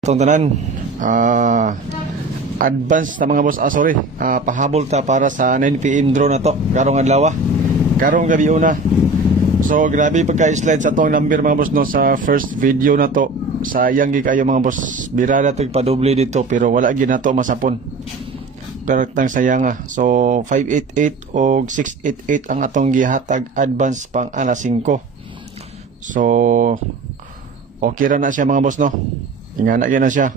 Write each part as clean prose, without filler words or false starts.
Itong tanan advance na mga boss, sorry, pahabol ta para sa 9 PM draw na to karong adlaw, karong gabi una. So grabe pagka-slide sa tong number mga boss no, sa first video na to. Sayang gi kayo mga boss, birada to ipadoble dito pero wala gi na to masapon, pero tang sayang So 588 o 688 ang atong gihatag advance pang alas 5. So okay ra na siya mga boss no, ingana na siya,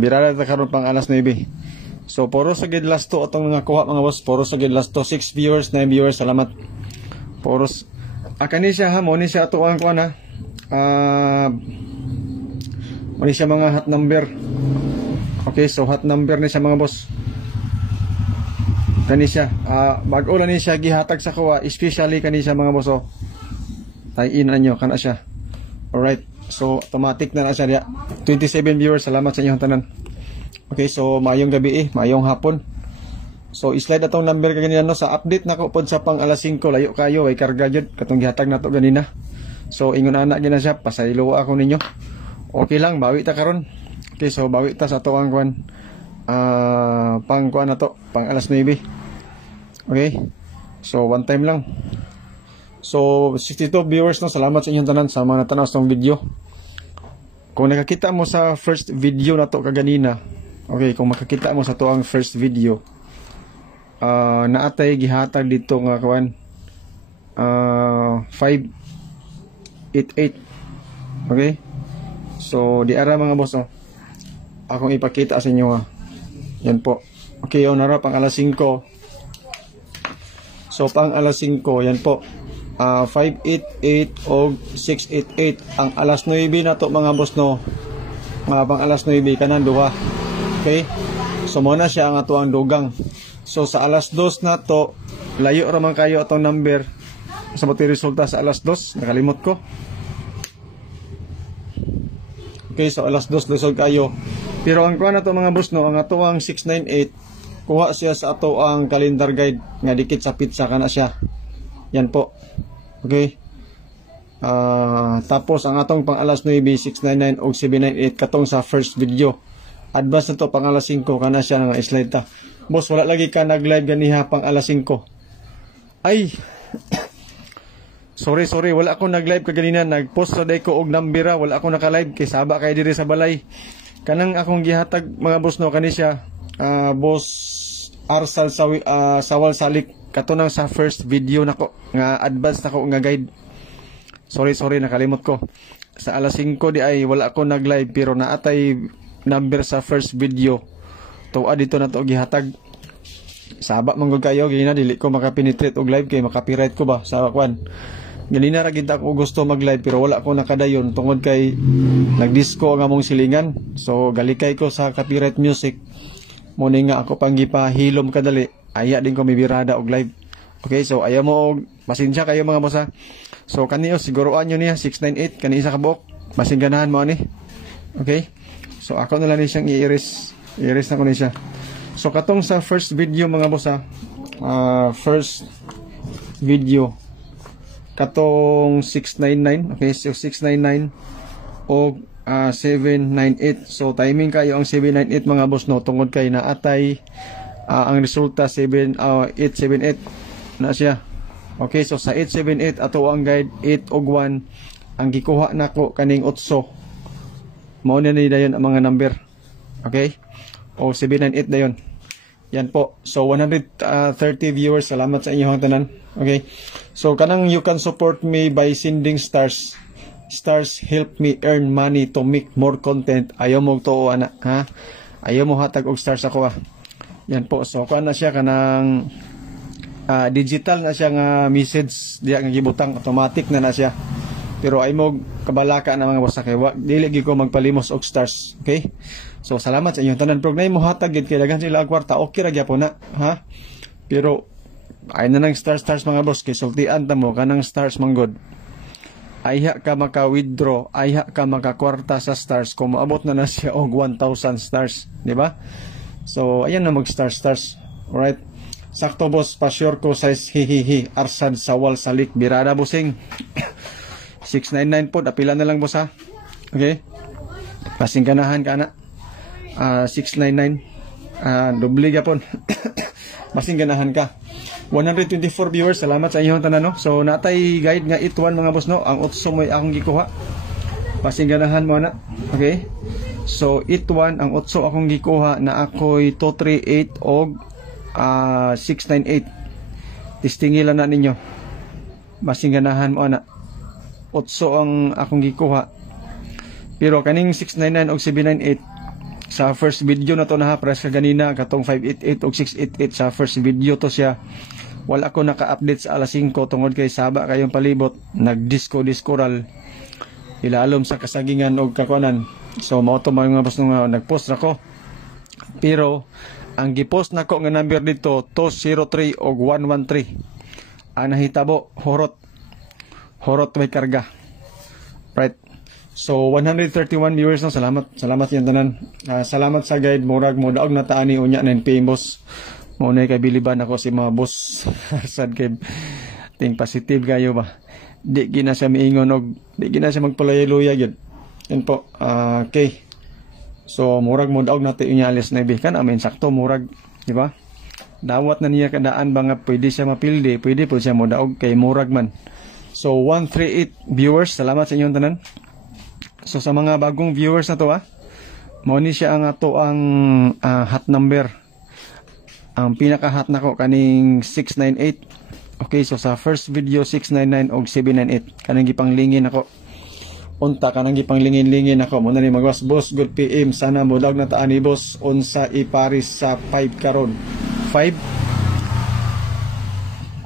birada ta karon pang alas 9. So puro sa gid last to atong mga kuha mga boss, puro sa gid last to. 6 viewers, 9 viewers, salamat. Poros akani siya ha, mo ni siya ato ang kuan ha. Mo ni siya mga hot number. Okay, so hot number ni siya mga boss. Kani siya bag-o lang ni siya gihatag sa kuha, especially kani siya mga boss oh. Tay-in anyo kana siya. Alright. So automatic na siya dia. 27 viewers, salamat sa inyong tanan. Okay, so mayong gabi mayong hapon. So slide atong number kanina no, sa update nako pod sa pang alas 5, layo kayo ay karga jud katong gihatag nato ganina. So ingon ana gina siya, pasaylo ako ninyo. Okay lang, bawi ta karon. Okay, so bawi ta sa ato ang kuan pang kuan nato pang alas 9. Okay, so one time lang. So 62 viewers no, salamat sa inyong tanan sa mga natanaw sa video. Kung nakakita mo sa first video na to kaganina, okay, kung makakita mo sa to ang first video, naatay gihatag dito nga kuan 588. Okay, so di ara mga boss oh, akong ipakita sa inyo yan po. Okay, yun nara pang alas 5. So pang alas 5 yan po, 588 o 688 ang alas 9 na to mga boss no. Pang alas 9 kanan duha. Okay, so muna siya ang ato ang dugang. So sa alas 2 na to, layo raman kayo atong number. Sa buti resulta sa alas 2, nakalimot ko. Okay, so alas 2 lusog kayo. Pero ang kuha na to mga boss no, ang ato ang 698, kuha siya sa ato ang calendar guide nga dikit sa pizza kana siya. Yan po. Okay. Tapos ang atong pang alas 9, 699 o 798 katong sa first video. Advance na to pang alas 5 kana siya nga slide ta. Boss, wala lagi ka nag-live ganiha pang alas 5. Ay. sorry, wala ako nag-live kaganina. Nag-post sa day ko og nambira, wala ako naka-live kay saba kay diri sa balay. Kanang akong gihatag mga boss no, kani siya boss Arsal Sawal Salik katunang sa first video nako nga advance nako nga guide. Sorry, nakalimot ko. Sa alas 5 di ay wala ako nag-live pero naatay number sa first video. Tuwa dito na to gihatag. Saba manggod kayo gina dili ko makapenetrate og live kay makapiright ko ba sa kwan. Ganina ra gid ako gusto mag-live pero wala ko nakadayon tungod kay nagdisco ang among silingan. So galikay ko sa copyright music. Mo ni nga ako pang gipahilom kadali. Aya din ko mibirada og live. Okay, so ayaw mo og pasensya kayo mga boss ha. So kaniyo siguroan nyo niya 698 kani isa ka buok. Basing ganahan mo ani. Okay? So ako na lang ni siyang i-erase. I-erase na ko ni siya. So katong sa first video mga boss ha. First video katong 699. Okay, so 699 o 798. So timing kayo ang 798 mga boss no, tungod kay naatay ang resulta 878 na siya. Okay, so sa 878 ato ang guide 8 og 1 ang gikuha nako kaning 8. Mao na ni dayon ang mga number. Okay? O 798 dayon. Yan po. So 130 viewers, salamat sa inyong tanan. Okay? So kanang you can support me by sending stars. Stars help me earn money to make more content. Ayaw mo to ana, ha? Ayaw mo hatag og stars ako Yan po. So kuan na siya kanang digital na siya nga message diya nga gibutang, automatic na siya. Pero ay mo kabalaka na mga boss kay dili gyud ko magpalimos og stars. Okay? So salamat sa inyong tanan. Prognay mo hatag gid kay daghan sila ang kwarta, okay ra gyapon na, ha? Pero ay na nang stars mga boss kay sultian ta mo kanang stars manggod. Ayha ka maka-withdraw, ayha ka maka-kwarta sa stars kung maabot na siya og 1,000 stars, di ba? So ayan na mag-stars. Alright. Sakto boss, pa-sure ko size hihihi. Arsad Sawal Salik, birada busing. 699 po, apila na lang boss ha. Okay? Kasing ganahan ka na. 699. Doble gapon. Masing ganahan ka. 124 viewers, salamat sa inyong tanan, no? So natay guide nga ituan mga boss, no? Ang utso mo akong gikuha. Masing ganahan mo na. Okay? So ituan ang utso akong gikuha na ako'y 238 og 698. Tistingilan na ninyo. Masing ganahan mo na. Utso ang akong gikuha. Pero kaning 699 og 798 sa first video na to na ha, press ka ganina katong 588 og 688 sa first video to siya. Wala ko naka-update sa alas 5 tungod kay saba kayong palibot, nag-disco-discoral ilalom sa kasagingan og kakuanan. So mao to mga boss nga nag-post ako. Pero ang gi-post nako nga number dito 203 og 113. Ang nahitabo horot may karga. Right. So 131 viewers no, salamat yan tanan. Salamat sa guide, murag mo daog na taani unya 9 PM boss. Mo na kay biliban ako si mga boss. Sad kay ting positive kayo ba. Di gina siya miingon og di gina siya magpalaya-luya gyud. Yan po. Okay. So murag mo daog na unya alis na ibikan amin sakto murag, di ba? Dawat na niya kadaan ba nga pwede siya mapildi, pwede po siya mo daog kay murag man. So 138 viewers, salamat sa inyong tanan. So sa mga bagong viewers na to mao ni siya ang ato ang hot number. Ang pinaka hot nako kaning 698. Okay, so sa first video 699 og 798 kanang gipanglingin ako. Unta kanang gipanglingin-lingin ako mo na ni magwas boss, good PM, sana mo dag na taan ni boss unsa iparis sa 5 karon. 5.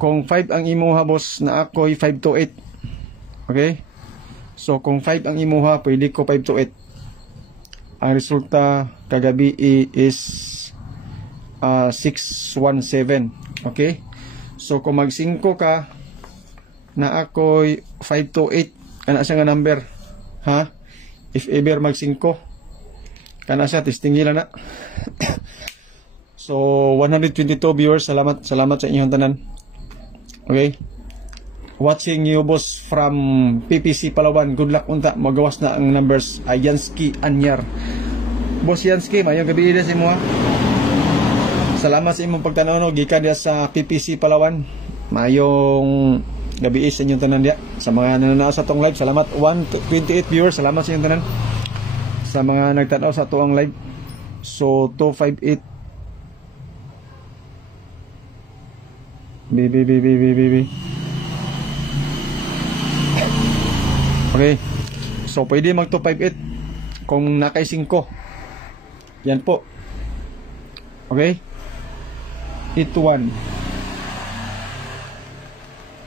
Kung 5 ang imuha boss na ako'y 528. Okay? So kung 5 ang imuha, pwede ko 528. Ang resulta kagabi is 617. Okay? So kung mag 5 ka na ako'y 528, kana siya nga number. Ha? If ever mag 5, kana siya, tistingilan na. So 122 viewers, salamat sa inyong tanan. Okay? Watching you boss from PPC Palawan. Good luck unta, magawas na ang numbers. Yansky Anyar. Boss Yansky, mayong gabi ida sa imo ha. Salamat sa imong pagtanaw no, gikan dia sa PPC Palawan. Mayong gabi sa inyong tanan dia. Sa mga nanonood sa tong live, salamat. 128 viewers, salamat sa inyong tanan. Sa mga nagtanaw sa tuang live. So 258. Baby. Okay. So pwede mag 258 kung nakay 5. Yan po. Okay? Ituan.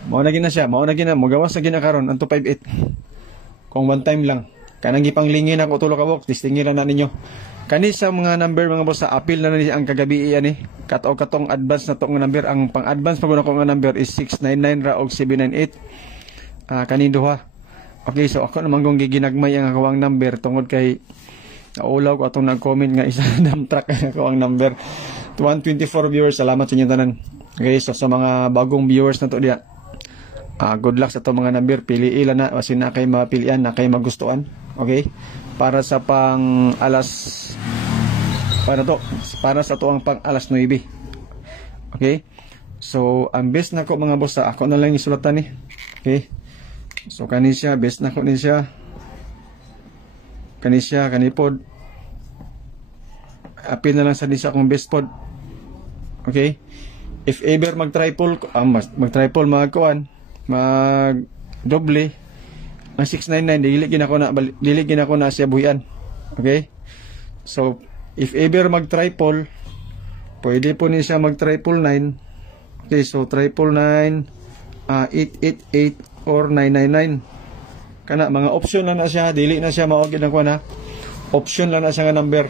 Mao na gina siya, magawas na gina karon ang 258. Kung one time lang. Kanang gipanglingin ako tulo ka box, distingiran na ninyo. Kani sa mga number mga boss, sa appeal na niya ang kagabi iyan eh. Katong advance na to nga number. Ang pang-advance pag ko nga number is 699 ra og 798. Kanin duha. Okay, so ako naman kung giginagmay ang akawang number tungod kay naulaw ko atong nag-comment nga isa dump truck ang akawang number. 124 viewers, salamat sa inyo tanan. Okay, so sa mga bagong viewers na to diya, good luck sa to mga number. Piliila na, kasi na kayo mapilian, na kayo magustuhan. Okay, para sa pang alas para sa to ang pang alas 9. Okay, so ang best na ko mga boss, ako na lang isulatan ni. Okay, so kanisya best na ko ni siya, kanipod apil na lang sa disa akong best pod. Okay, if ever mag triple magkuan mag doble ang 699, diligin ako na siya buhian. Okay, so if ever mag triple, pwede po ni siya mag 999. Okay, so 999, 888 or 999 kana mga option lang na siya, dili na siya maogid ng kuan ha, option lang na siya nga number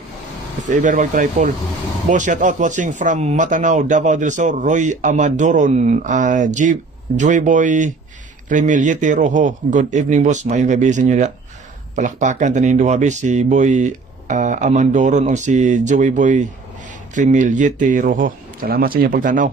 if ever mag triple. Boss, shout out watching from Matanao, Davao del Sur, Roy Amadoron, Joy Boy Remiliete Rojo. Good evening boss, mayong gabi sa inyo da. Palakpakan tanin duha si Boy Amandoron o si Joy Boy Remiliete Rojo. Salamat sa inyo pagtanaw.